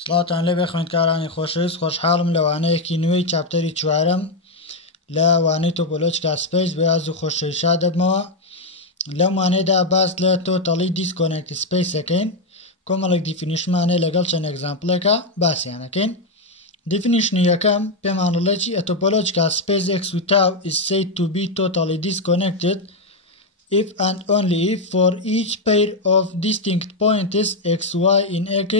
سڵاتان لەبێ خوێندکارانی خۆشەویست، خۆشحاڵم لەوانەیەکی نوێی چاپتەری چوارەم لە وانەی تۆپۆلۆجیکال سپەیس بە یاز و خۆشەویستە دەبمەوە. لەم وانەیەدا باس لە تۆتەڵی دیسکۆنێکتد سپەیس دەکەین. کۆمەڵێک دیفینیشنمانەیە لەگەڵ چەند ئەگزامپڵێکە باسییان دەکەین. دیفینیشنی یەکەم پێمان دەڵێت a topological space X tau is said to be totally disconnected if and only if for each pair of distinct points x, y in X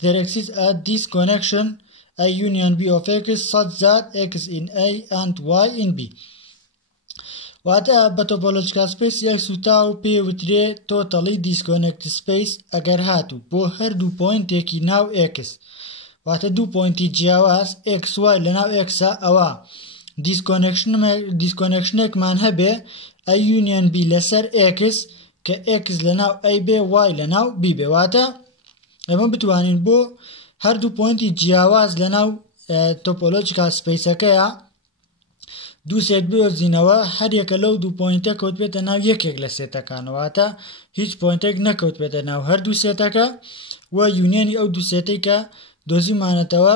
there exists a disconnection a union B of X such that X in A and Y in B. واتە بە topological space X tau پێوترێ totally disconnected space ئەگەر هاتوو بۆ هەردوو پۆینتێکی ناو X. واتە دوو پۆینتی جیاواز XY لەناو X ئەوە دیسکۆنێکشنێکمان هەبێ A union B لەسەر X کە X لەناو A بێ Y لەناو B بێ. واتە ئەمە بتوانین بۆ هەردوو پۆینتی جیاواز لەناو تۆپۆلۆجیکال سپەیسەکەیە دوو سێت بوەستینەوە، هەر یەکە لەو دوو پۆینتە کەوت بێتە ناو یەکێک لە سێتەکانەوە. واتە هیچ پۆینتێک نەکەوت بێتە ناو هەردوو سێتەکە و یونیۆنی ئەو دوو سێتەی کە دۆزیمانەتەوە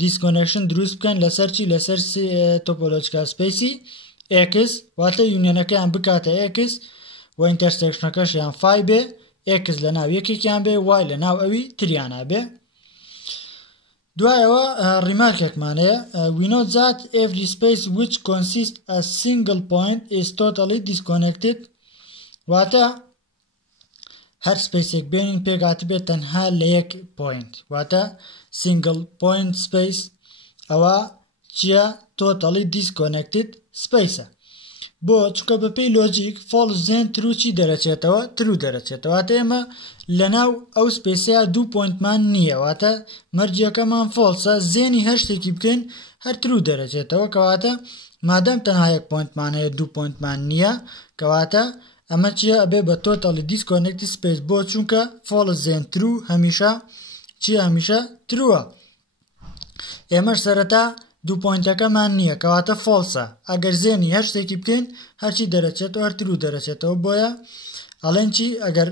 دیسکۆنێکشن دروست بکەن لەسەر چی؟ لەسەر تۆپۆلۆجیکال سپەیسی X. واتە یونیۆنەکەیان بکاتە X و ئینتەرسێکشنەکەشیان فای بێ، X لەناو یەکێکیان بێ، Y لەناو ئەوی تریانە بێ. دوایەوە ریمارکێکمانەیە we know that every space which consists a single point is totally disconnected. واتە هەر سپەیسێک بێنین پێکاتی بێت تەنها لە یەک پۆینت. واتە single point space ئەوە چیە؟ totally disconnected space. بۆ چونکە بەپێی لۆجیک false then true چی دەرەچێتەوە؟ true دەرەچێتەوە. واتە ئێمە لەناو ئەو سپەیسەیە دوو پۆینتمان نییە، واتە مەرجەکەمان فۆڵسە، زێنی هەر شتێکی بکەین هەر true دەرەچێتەوە، کەواتە مادەم تەنها یەک پۆینتمان هەیە دوو پۆینتمان نییە، کەواتە ئەمە چیە؟ ئەبێ بە totally disconnected space. بۆ چونکە false then true هەمیشە چیە؟ هەمیشە trueە. ئێمەش سەرەتا دوو پۆینتەکەمان نییە، کەواتە فۆڵسە. ئەگەر زێنی هەر شتێکی بکەین هەرچی دەرەچێتەوە هەر true دەرەچێتەوە. بۆیە ئەڵێن چی؟ ئەگەر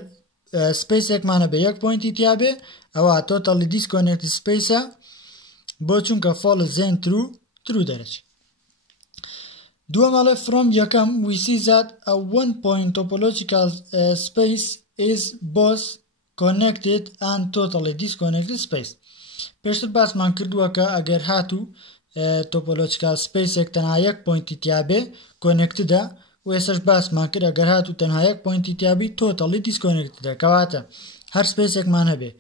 سپەیسێکمانە بە یەک پۆینتی تیا بێ ئەوە totally disconnected spaceە، بۆ چونکە false then true دەرەچێت. دووەمەڵێ from یەکەم we see that a one point topological space is both connected and totally disconnected space. پێشتر باسمان کردووە کە ئەگەر هاتوو تۆپۆلۆجیکال سپەیسێک تەنها یەک پۆینتی تیا بێ کۆنێکتدە، و ئێسەش باسمان کرد ئەگەر هاتوو تەنها یەک پۆینتی تیابی totally disconnectedە، کەواتە هەر سپەیسێکمان هەبێ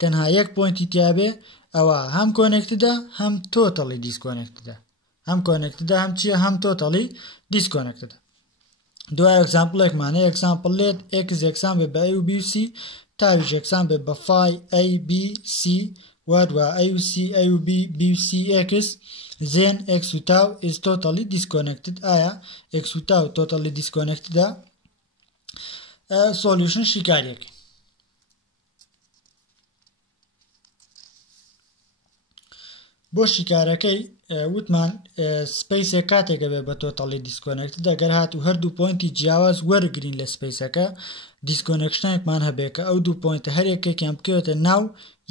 تەنها یەک پۆینتی تیابێ ئەوە هەم کۆنێکتدە هەم totally disconnectedە، هەم کۆنێکتدە هەم چیە؟ هەم totally disconnectedە. دوای ئەگزامپڵێکمانە ئەگزامپڵ لێت X یەکسان بێ بە A و B و C، تاویش یەکسان بێ بە فای A B C وادوە A و C A و B B و C X then X و tau is totally disconnected. ئایا X و tau totally disconnectedە؟ solution شیکاریەکە. بۆ شیکارەکەی وتمان سپەیسێک کاتێکە بێ بە totally disconnected ئەگەر هاتوو هەردوو پۆینتی جیاواز وەرگرین لە سپەیسەکە دیسکۆنێکشنێکمان هەبێ کە ئەو دوو پۆینتە هەر یەکێکیان بکەوێتە ناو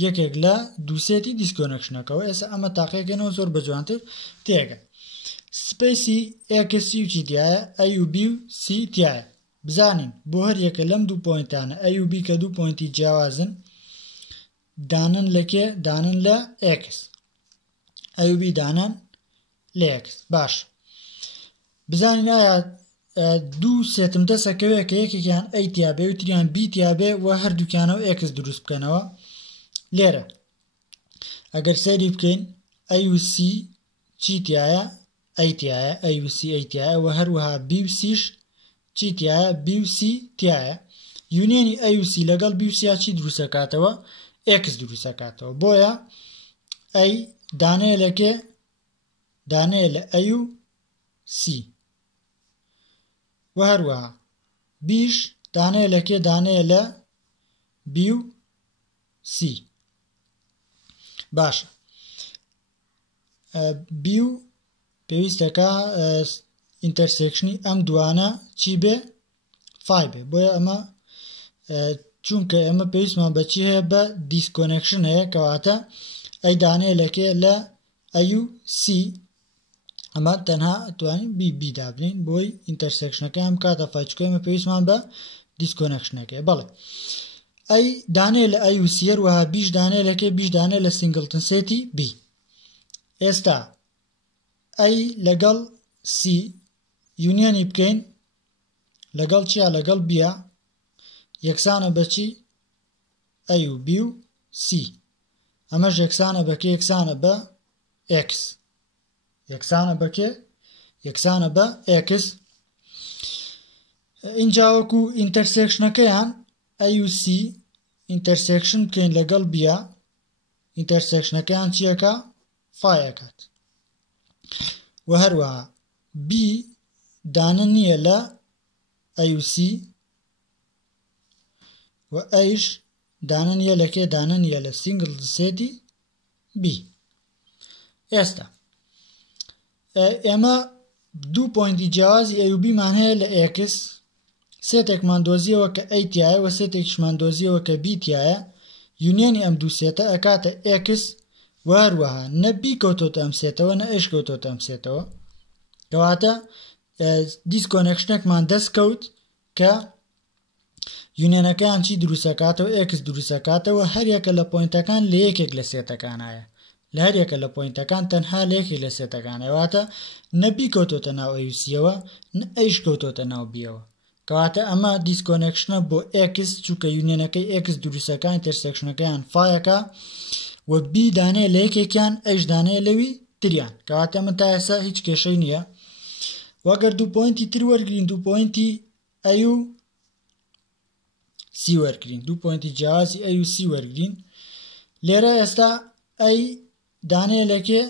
یەکێک لە دووسێتی دیسکۆنێکشنەکەەوە. ئێستا ئەمە تاقیەکەنەوە زۆر بەجوانتر تێگە. سپەیسی X و چی تایە؟ A و B و C تایە. بزانین بۆ هەر یەکە لەم دوو پۆینتانە A و B کە دوو پۆینتی جیاوازن دانن لە کێ؟ دانن لە X. A و B دانن لە X. باش بزانین ئایا دوو سێتم دەسەکەوێت کە یەکێکیان A تیابێ و تریان B تیابێ و هەردووکیانەوە X دروست بکەنەوە. لێرە ئەگەر سەیری بکەین A و C چی تایە؟ A تایە، A و C A تایە، و هەروەها B و Cش چی تایە؟ B و C تایە. یونیۆنی A و C لەگەڵ B و C چی دروستەکاتەوە؟ X دروستەکاتەوە. بۆیە A دانەیە لە کێ؟ دانەیە لە A و C، و هەروەها Bش دانەیە لە کێ؟ دانەیە لە B و C. باشە B و پێویستەکە ئینتەرسێکشنی ئەم دوانە چی بێ؟ فای بێ. بۆیە ئەمە چونکە ئێمە پێویستمان بەچی هەیە بە دیسکۆنێکشن هەیە کەواتە ئەی دانەیە لەکێ لە AUC ئەمە تەنها توانین بی دابنین بۆی ئینتەرسێکشنەکە ئەم کاتە فایچکۆ ئێمە پێویستمان بە دیسکۆنێکشنەکە بەڵێ ئەی دانەیە لە AUC هەروەها بیش دانەیە لەکێ بیش دانەیە لە سینگلتن سێتی بی ئێستا ئەی لەگەڵ C یونیۆنی بکەین لەگەڵ چیا لەگەڵ بیە یەکسانە بەچی A و B و C ئەمەش یەکسانە بەکێ یەکسانە بە X یەکسانە بەکێ یەکسانە بە X اینجا وەکو ئینتەرسێکشنەکەیان AUC ئینتەرسێکشن بکەین لەگەڵ بیە ئینتەرسێکشنەکەیان چیەکە فایەکات و هەروەها B دانە نییە لە AUC و ئەیش دانە نییە لەکێ دانە نییە لە سینگل سێتی B ئێستا ئێمە دوو پۆینتی جیاوازی AUB مان هەیە لە X سێتێکمان دۆزیەوە کە A تایە و سێتێکشمان دۆزیەوە کە B تایە یونیۆنی ئەم دوو سێتە ئەکاتە X و هەروەها نە B کەوتۆتە ئەم سێتەوە نە H کەوتۆتە ئەم سێتەوە کەواتە دیسکۆنێکشنێکمان دەست کەوت کە یونیۆنەکەیان چی دروستەکاتەوە X دروستەکاتەوە هەر یەکە لە پۆینتەکان لە یەکێک لە سێتەکانایە لە هەر یەکە لە پۆینتەکان تەنها لە یەکێک لە سێتەکانە واتە نە B کەوتۆتە ناو AUCەوە نە H کەوتۆتە ناو Bەوە کەواتە ئەمە دیسکۆنێکشنە بۆ X چونکە یونیۆنەکەی X دروستەکان ئینتەرسێکشنەکەیان فایەکە و B دانەیە لە یەکێکیان H دانەیە لەوی تریان کەواتە من تا ئێستا هیچ کێشەی نییە وەگەر دوو پۆینتی تر وەرگرین دوو پۆینتی A و C وەرگرین دوو پۆینتی جیاوازی A و C وەرگرین لێرە ئێستا A دانەیە لەکێ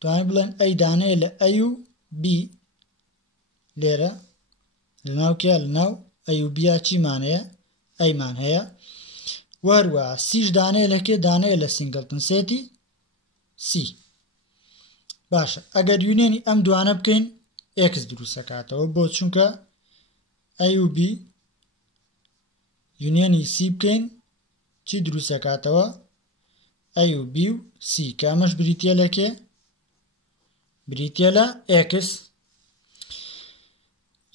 توانین بڵێن A دانەیە لە A و B لێرە لەناو کێ لەناو A و B چیمان هەیە A مان هەیە وەروە سیش دانەیە لەکێ دانەیە لە سینگلتن سێتی C باشە ئەگەر یونیۆنی ئەم دوانە بکەین X دروستەکاتەوە بۆ چونکە A و B یونیۆنی C بکەین چی دروستەکاتەوە A و B و C کە ئەمەش بریتیە لەکێ بریتیە لە X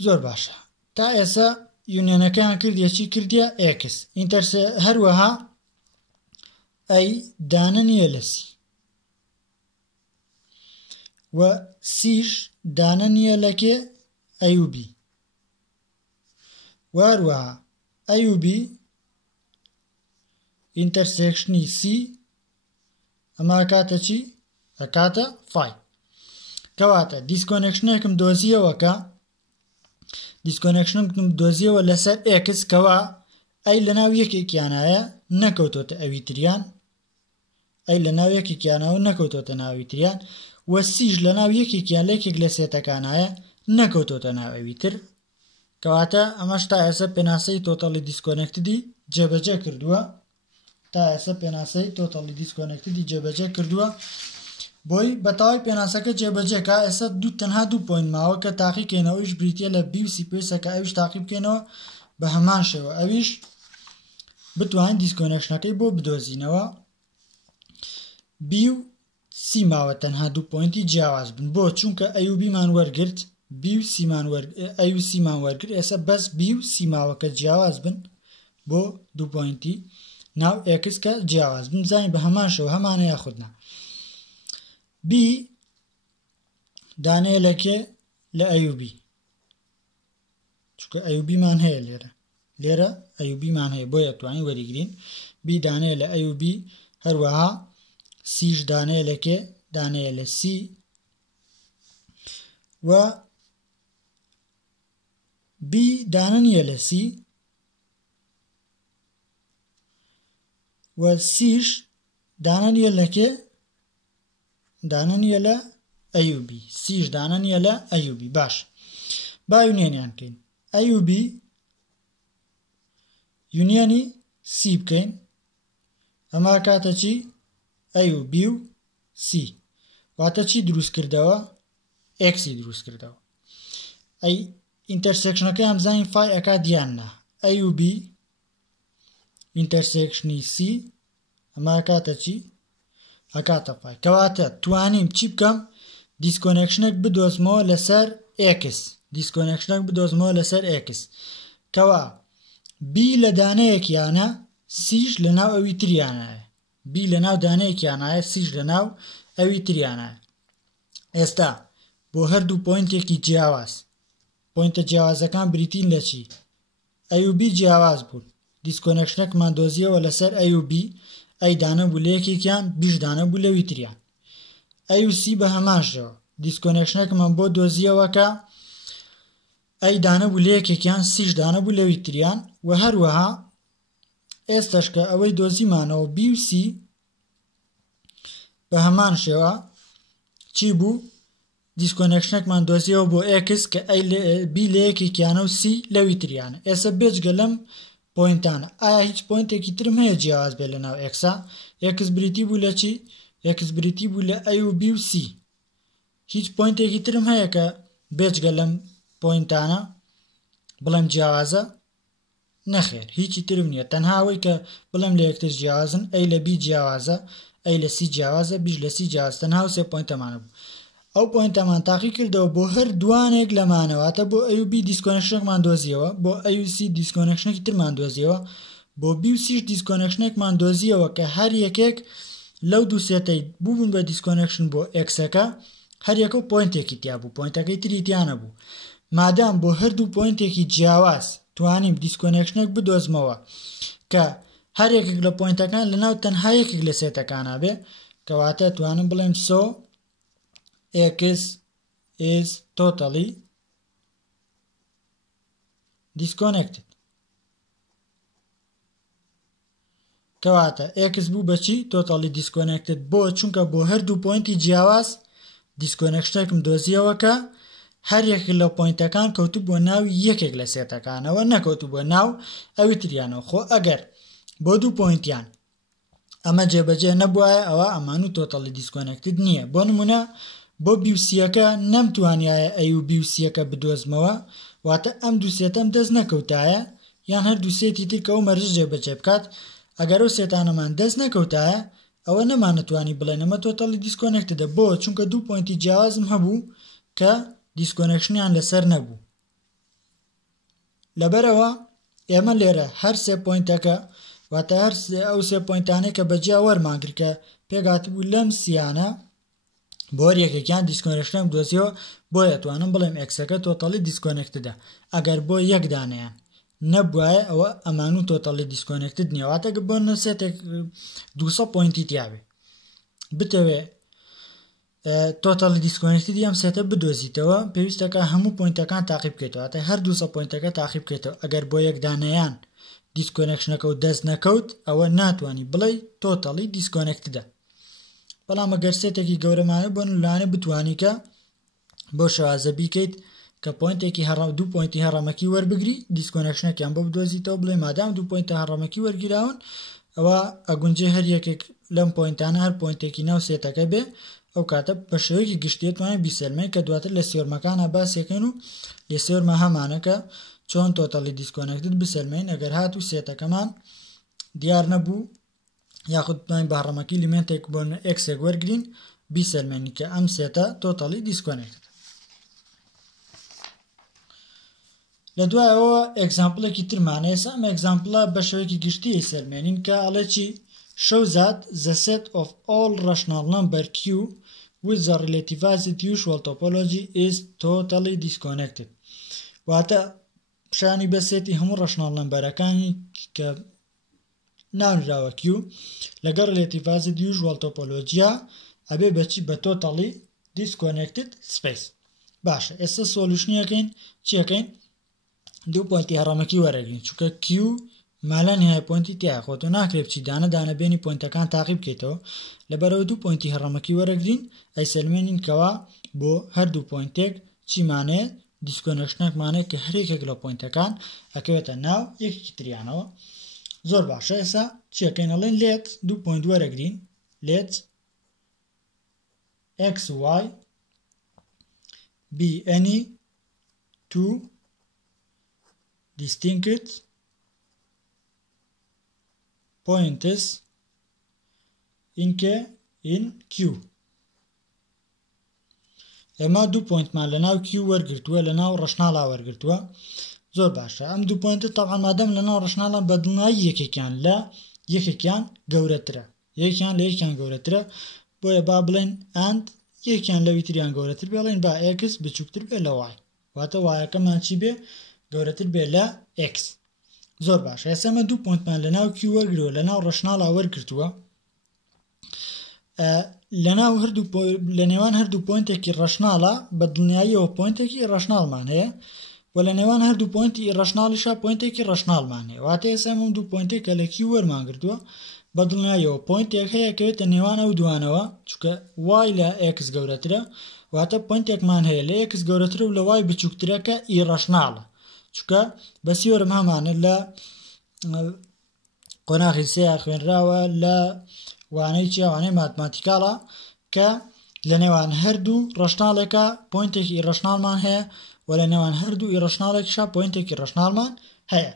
زۆر باشە تا ئێستا یونیۆنەکەیان کردیە چی کردیە X هەروەها A دانە نییە لە C و Cش دانە نییە لەکێ A و B و هەروەها A و B ئینتەرسێکشنی C ئەمە ئەکاتە چی ئەکاتە فای کەواتە دیسکۆنێکشنێکم دۆزیەوە کە دیسکۆنێکشنم دۆزیەوە لەسەر X کەوا A لەناو یەکێکیانایە نەکەوتۆتە ئەوی تریان A لەناو یەکێکیانەوە نەکەوتۆتە ناوی تریان و Cش لەناو یەکێکیان لە یەکێک لە سێتەکانایە نەکەوتۆتە ناو ئەوی تر کەواتە ئەمەش تا ئێستا پێناسەی تۆتەڵی دیسکۆنێکتدی جێبەجێ کردووە تا ئێستا پێناسەی تۆتەڵی دیسکۆنێکتدی جێبەجێ کردووە بۆی بەتاوای پێناسەکە جێبەجێکە ئێستا تەنها دوو پۆینت ماوە کە تاقیکەینەوەیش بریتە لە B و C پێویستەکە ئەویش تاقی بکەینەوە بە هەمان شێوە ئەویش بتوانین دیسکۆنێکشنەکەی بۆ بدۆزینەوە B و C ماوە تەنها دوو پۆینتی جیاواز بن بۆ چونکە A و B مان وەرگرت B و C A و C مان وەرگرت ئێستا بەس B و C ماوە کە جیاواز بن بۆ دوو پۆینتی ناو X کە جیاواز بن بزانین بە هەمان شێوە هەمانەیە خودنا B دانەیە لەکێ لە A و B چونکە A و B مان هەیە لێرە A و B مان هەیە بۆیە توانین وەریگرین B دانەیە لە A و B هەروەها Cش دانەیە لەکێ دانەیە لە C و B دانە نییە لە C و Cش دانە نییە لەکێ دانە نییە لە A و B Cش دانە نییە لە A و B باش با یونیۆنیان بکەین A و B یونیۆنی C بکەین ئەمە کاتە چی A و B و C واتە چی دروست کردەوە Xی دروست کردەوە ئەی ئینتەرسێکشنەکەی ئەمزانین فای ئەکات دیاننا A و B ئینتەرسێکشنی C ئەمە ئەکاتە چی؟ ئەکاتە پای. کەواتە توانیم چی بکەم؟ دیسکۆنێکشنێک بدۆزمەوە لەسەر X. دیسکۆنێکشنێک بدۆزمەوە لەسەر X. کەوا B لە دانەیەکیانە Cش لەناو ئەوی تریانایە. B لەناو دانەیەکیانایە Cش لەناو ئەوی تریانایە. ئێستا بۆ هەردوو پۆینتێکی جیاواز پۆینتە جیاوازەکان بریتین لە چی؟ A و B جیاواز بوون. دیسکۆنێکشنێکمان دۆزیەوە لەسەر A و B. ئەی دانە بوو لە یەکێکیان بیش دانە بوو لەوی تریان. ئەی و سی بە هەمان شێوە دیسکۆنێکشنێکمان بۆ دۆزیەوە کە ئەی دانە بوو لە یەکێکیان سیش دانە بوو لەوی تریان و هەروەها ئێستش کە ئەوەی دۆزیمانەوە بی و سی بە هەمان شێوە چی بوو؟ دیسکۆنێکشنێکمان دۆزیەوە بۆ X کە ئەی بی لە یەکێکیانە و سی لەوی تریانە. ئێستا بێجگە لەم پۆینتانە ئایا هیچ پۆینتێکی ترم هەیە جیاواز بێت لەناو X-ا؟ X بریتی بوو لە چی؟ X بریتی بوو لە A و B و C. هیچ پۆینتێکی ترم هەیە کە بێجگە لەم پۆینتانە بڵێم جیاوازە؟ نەخێر هیچی ترم نییە. تەنها ئەوەی کە بڵێم لە یەکتر جیاوازن A لە B جیاوازە، A لە C جیاوازە، بیش لە C جیاواز. تەنها سێ پۆینتەمانە بوو. ئەو پۆینتەمان تاقی کردەوە بۆ هەر دوانێک لەمانەوەتە بۆ A و B دیسکۆنێکشنێکمان دۆزیەوە، بۆ A و C دیسکۆنێکشنێکی ترمان دۆزیەوە، بۆ B و Cش دیسکۆنێکشنێکمان دۆزیەوە کە هەر یەکێک لەو دوو سێتەی بوون بە دیسکۆنێکشن بۆ X-ەکە هەر یەکە پۆینتێکی تیا بوو، پۆینتەکەی تری تیانە بوو. مادام بۆ هەردوو پۆینتێکی جیاواز توانیم دیسکۆنێکشنێک بدۆزمەوە کە هەر یەکێک لە پۆینتەکان لەناو تەنها یەکێک لە سێتەکانە بێ، کەواتە توانم بڵێم so X is totally disconnected. کەواتە X بوو بەچی؟ totally disconnected. بۆ چونکە بۆ هەردوو پۆینتی جیاواز دیسکۆنێکشنێکم دۆزیەوە کە هەر یەک لە پۆینتەکان کەوتو بۆ ناو یەکێک لە سێتەکانەوە، نەکەوتو بۆ ناو ئەوی تریانەوە. خۆ ئەگەر بۆ دوو پۆینتیان ئەمە جێبەجێ نەبووایە ئەوە ئەمان و totally disconnected نییە. بۆ نمونە بۆ بیوسیەکە نەمتوانیایە A و بیوسیەکە بدۆزمەوە، واتە ئەم دوو سێتەم دەست نەکەوتایە یان هەردوو سێتی تر کە ئەو مەرج جێبەجێ بکات. ئەگەر ئەو سێتانەمان دەست نەکەوتایە ئەوە نەمانەتوانی بڵێن ئەمە totally disconnected. بۆ چونکە دوو پۆینتی جیاوازم هەبوو کە دیسکۆنێکشنیان لەسەر نەبوو. لەبەرەوە ئێمە لێرە هەر سێ پۆینتەکە واتە هەر ئەو سێ پۆینتانەی کە بەجیا وەرماگرت کە پێگاتبوو لەم سیانە بۆ هەر یەکێکیان دیسکۆنێکشنێک دۆزیەوە، بۆیە توانم بڵێم X-ەکە totally disconnectedە. ئەگەر بۆ یەک دانەیان نەبوایە ئەوە ئەمان و totally disconnected نییە، واتە بۆ سێتێک 200 پۆینتی تیاوێ بتەوێ totally disconnected ئەم سێتە بدۆزیتەوە، پێویستەکە هەموو پۆینتەکان تاقی بکەیتەوە، واتە هەر 200 پۆینتەکە تاقی بکەیتەوە. ئەگەر بۆ یەک دانەیان دیسکۆنێکشنەکە و دەست نەکەوت ئەوە ناتوانانی بڵێ totally disconnectedە. بەڵام ئەگەر سێتێکی گەورەمانە بۆن لانە بتوانی کە بۆ شەوازە بیکەیت کە پۆینتێکی دوو پۆینتی هەڕەمەکی وەربگری دیسکۆنێکشنێکیان بۆ بدۆزیتەوە، بڵێ مادام دوو پۆینتە هەڕەمەکی وەرگیراون ئەوە ئەگونجێ هەر یەکێک لەم پۆینتانە هەر پۆینتێکی ناو سێتەکە بێ، ئەو کاتە بە شێوەیەکی گشتیە توانێت بیسەلمێن کە دواتر لە سێوەرمەکانە باسیەکەن و لە سێوەرمە هەمانەکە چۆن totally disconnected بسەلمێن ئەگەر هاتوو سێتەکەمان دیار نەبوو یاخود توانین بە هەڕەمەکی لیمێنتێک بۆ X-ێک وەرگرین بیسەلمێنی کە ئەم سێتە totally disconnected. لە دوایەوە ئێگزامپڵێکی ترمانە. ئێستا ئەم ئێگزامپڵە بە شێوەیەکی گشتی سەلمێنین کە ئەڵێ چی؟ show that the set of all rational number Q with the relativized usual topology is totally disconnected. واتە پیشانی بە سێتی هەموو rational نمبەرەکانی کە ناونراوە Q لەگەڵ relativized usual topology ئەبێ بەچی؟ بە totally disconnected space. باشە ئێستا سۆلوشنیەکەین چیەکەین؟ دوو پۆینتی هەڕەمەکی وەرەگرین چونکە Q مالە نهایە پۆینتی تیا خۆتۆ ناکرێت بچی دانە بینی پۆینتەکان تاقی بکەیتەوە، لەبەرەوە دوو پۆینتی هەڕەمەکی وەرەگرین ئەیسەلمێنین کەوا بۆ هەردوو پۆینتێک چیمانەیە؟ دیسکۆنێکشنێکمانەیە کە هەرێکێک لە پۆینتەکان ئەکەوێتە ناو یەکێکی تریانەوە. زۆر باشە. ئێستا چیەکەین؟ ئەڵێن لێت دوو پۆینت وەرەگرین، لێت x y be any two distinct points in Q. ئێمە دوو پۆینتمان لەناو Q وەرگرتووە لەناو ڕەشناڵا وەرگرتووە زۆر باشە ئەم دوو پۆینتە تەبعاً مادەم لەناو ڕەشناڵا بەدڵنیایی یەکێکیان لە یەکێکیان گەورەترە یەکیان لە یەکیان گەورەترە بۆیە با بڵێن ئەند یەکیان لەوی تریان گەورەتر بێڵێن با x بچووکتر بێ لە y واتە وایەکەمان چی بێ گەورەتر بێ لە x زۆر باشە ئێستا ئەمە دوو پۆینتمان لەناو Q وەرگرتووە لەناو ڕەشناڵا وەرگرتووە لە نێوان هەردوو پۆینتێکی ڕەشناڵە بەدڵنیاییەوە پۆینتێکی ڕەشناڵمان هەیە و لە نێوان هەردوو پۆینتی ڕەشناڵیشە پۆینتێکی ڕەشناڵمان هەیە واتە ئێستا ئەم دوو پۆینتێکە لە Q وەرمان گرتووە بەدڵنیاییەوە پۆینتێک هەیە کە بێتە نێوان ئەو دوانەوە چونکە y لە x گەورەترە واتە پۆینتێکمان هەیە لە x گەورەترە و لە y بچووکترە کە ڕەشناڵە چونکە بەسیۆرم هەمانە لە قۆناغی سەیە خوێنراوە لە وانەی وانەی ماتماتیکاڵە کە لە نێوان هەردوو ڕەشناڵێکە پۆینتێکی ڕەشناڵمان هەیە و لە نێوان هەردوو ڕەشناڵێکیشە پۆینتێکی ڕەشناڵمان هەیە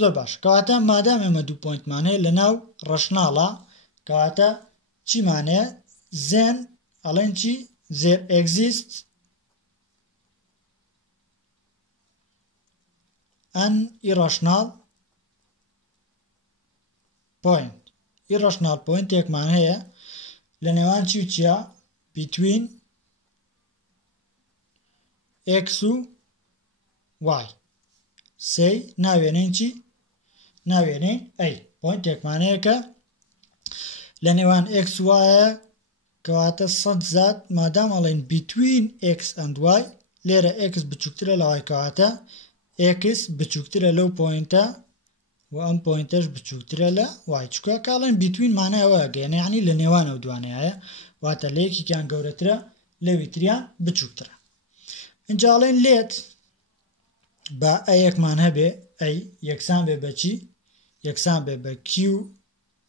زۆر باش کەواتە مادام ئێمە دوو پۆینتمان هەیە لەناو ڕەشناڵە کەواتە چیمان هەیە then ئەڵێن چی there exists an irrational point irrational point یەکمان هەیە لە نێوان چی و چیە between x و y say ناوێنین چی ناوێنین a point یەکمان هەیە کە لە نێوان x و y کەواتە سەد زات مادام ئەڵێن between x and y لێرە x بچووکترە لە y کەواتە x بچووکترە لەو پۆینتە و ئەم پۆینتەش بچووکترە لە y چکە کاڵێن between مانایەوە گەیەنە یعنی لە نێوان ئەو دوانەیە واتە لە یەکێکیان گەورەترە لەوی تریان بچووکترە ئەنجاڵێن لێت بە ئەیەکمان هەبێ ئەی یەکسان بێ بە چی یەکسان بێ بە q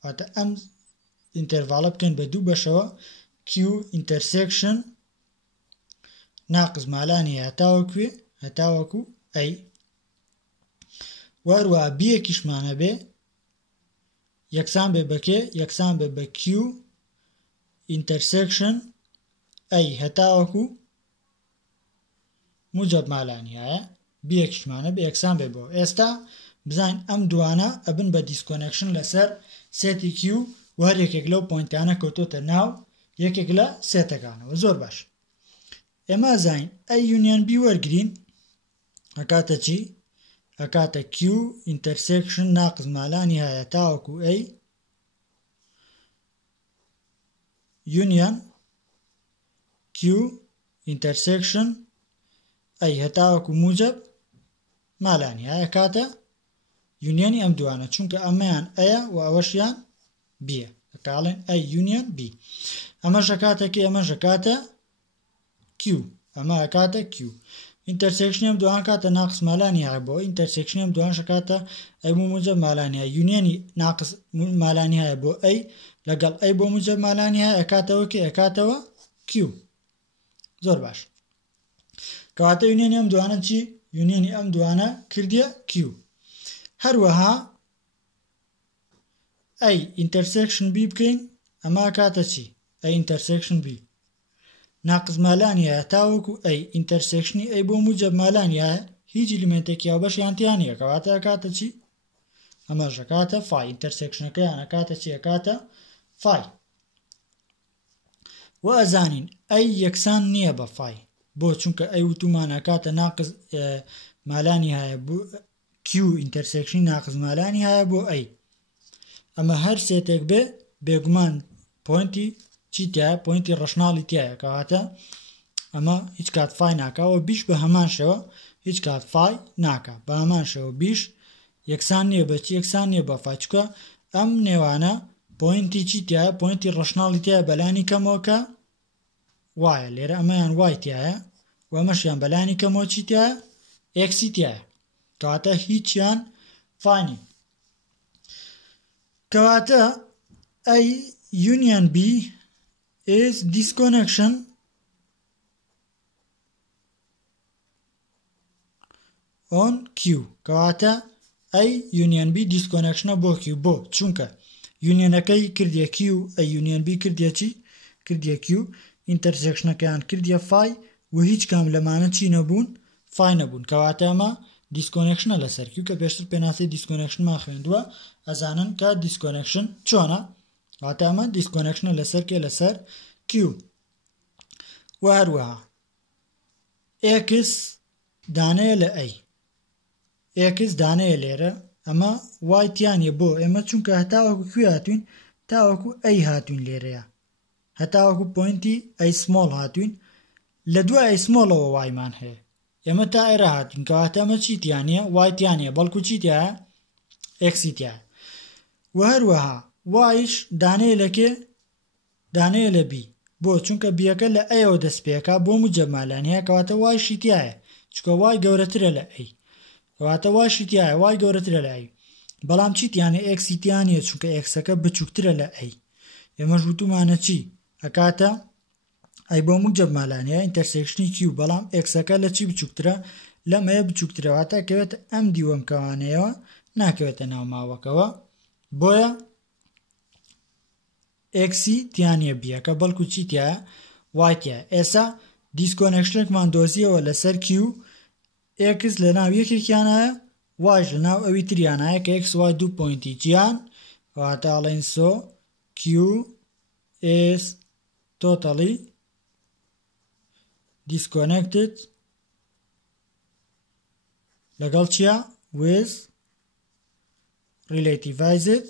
واتە ئەم ئینتەرڤاڵە بکەین بە دوو بەشەوە q intersection ناقز مالانی هەتاوەکو ئەی وەروە بیەکیشمان هەبێ یەکسان بێ بەکێ یەکسان بێ بە q intersection ئەی هەتاوەکو موجب مالانی هەیە بیەکیشمانە بە یەکسان بێ بۆ ئێستا بزانین ئەم دوانە ئەبن بە دیسکۆنێکشن لەسەر سێتی q و هەر یەکێک لەو پۆینتانە کەوتۆتە ناو یەکێک لە سێتەکانەوە زۆر باش ئێمە زین ئەی یونیۆن b وەرگرین ئەکاتە چی ئەکاتە q intersection ناقز مالانی هەیە تاوەکو ئەی union q intersection ئەی هەتاوەکو موجب مالانی هەیە کاتە یونیۆنی ئەم دوانە چونکە ئەمەیان ئەیە و ئەوەشیان بیە ئەکاڵێن ئەی یونیۆن b ئەمە ژەکاتەکە ئەمە ژەکاتە q ئەمە ئەکاتە q intersection ئەم دوان کاتە ناقص مالانی هەیە بۆ intersection ئەم دوان ژەکاتە ئەی بۆ موجب مالانی هەیە یونیۆنی ناقص مالانی هەیە بۆ ئەی لەگەڵ ئەی بۆ موجب مالانی هەیە ئەکاتەوە کە ئەکاتەوە q زۆر باش کەواتە یونیۆنی ئەم دوانە چی یونیۆنی ئەم دوانە کردیە q هەروەها ئەی intersection b بکەین ئەمە ئەکاتە چی ئەی intersection b ناقص مالانی هەیە تاوەکو ئەی intersection ئەی بۆ موجب مالانی هەیە هیچ ئلیمنتێکی یا بەشیان تیان نییە کەواتە ئەکاتە چی ئەمە ژەکاتە فای intersection-ەکەیان ئەکاتە چی ئەکاتە فای و ئەزانین ئەی یەکسان نییە بە فای بۆ چونکە ئەی وتومان ئەکاتە ناقص مالانی هەیە بۆ q intersection ناقص مالانی هەیە بۆ ئەی ئەمە هەر سێتێک بێ بێگومان پۆینتی چی تایە پۆینتی ڕەشناڵی تایە کەواتە ئەمە هیچ کات فای ناکاوە بیش بە هەمان شێوە هیچ کات فای ناکا بە هەمان شێوە بیش یەکسان نییە بە چی یەکسان نییە بە فای چکە ئەم نێوانە پۆینتی چی تایە پۆینتی ڕەشناڵی تایە بەلانی کەمەوەکە وایە لێرە ئەمەیان وای تایە و ئەمەشیان بەلانی کەمەوە چی تایە ئێکسی تایە کەواتە هیچیان فانی کەواتە ئەی union b is disconnection on q کەواتە A union B disconnection بۆ Q بۆ چونکە یونیۆنەکەی کردیە Q A union B کردیە چی کردیە Q ئینتەرسێکشنەکەیان کردیە فای و هیچ کام لەمانە چی نەبوون فای نەبوون کەواتە ئەمە دیسکۆنێکشنە لەسەر Q کە پێشتر پێناسی دیسکۆنێکشنمان خوێندووە ئەزانن کە دیسکۆنێکشن چۆنە کەواتە ئەمە دیسکۆنێکشنە لەسەر کێ لەسەر Q و هەروەها X دانەیە لە A X دانەیە لێرە ئەمە Y تیانە بۆ ئێمە چونکە هەتاوەکو کوێ هاتوین تاوەکو A هاتوین لێرەیە هەتاوەکو پۆینتی A small هاتوین لە دوای A smallەوە Y مان هەیە ئێمە تا ئێرە هاتوین کەواتە ئەمە چی تیانە Y تیانە بەڵکو چی تایە X تایە و هەروەها Yش دانەیە لەکێ دانەیە لە B بۆ چونکە بیەکە لە ئەوە دەست پێکا بۆ موجەمالان هەیە کەواتە وای شیتیایە چونکە وای گەورەترە لە ئەی کەواتە وای شیتیایە وای گەورەترە لە ئەی بەڵام چیتیانە ئەکسیتیانە چونکە ئەکسەکە بچووکترە لە ئەی ئێمەش وتومانە چی ئەکاتە ئەی بۆ موجەمالان هەیە ئینتەرسێکشنی کیو بەڵام ئەکسەکە لە چی بچووکترە لەم ئەیە بچووکترەواتە کەوێتە ئەم دیوەم کەوانەیەوە ناکەوێتە ناو ماوەکەوە بۆیە ئێکسی تیانە بیەکە بەڵکو چیتیە وایتیە ئێستا دیسکۆنێکشنێکمان دۆزیەوە لەسەر کیو ئێکس لە ناو یەکێکیانایە واژ لە ناو ئەوی تریانایە کە ئێکس وای دوو پۆینتی جیان واتە ئەڵێن سۆ کیو is totally disconnected لەگەڵ چیە with relativized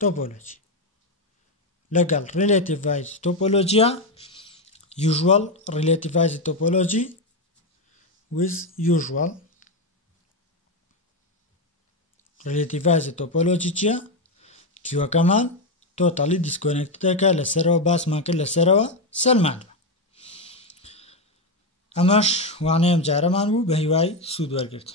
topology لەگەڵ relativized topology usual relativized topology with usual relativized topology چیە کیوەکەمان totally disconnectedەکە لەسەرەوە باسمان کرد لەسەرەوە سەرمانوە ئەمەش وانەیەم جارەمان بوو بە هیوای سوود وەرگرت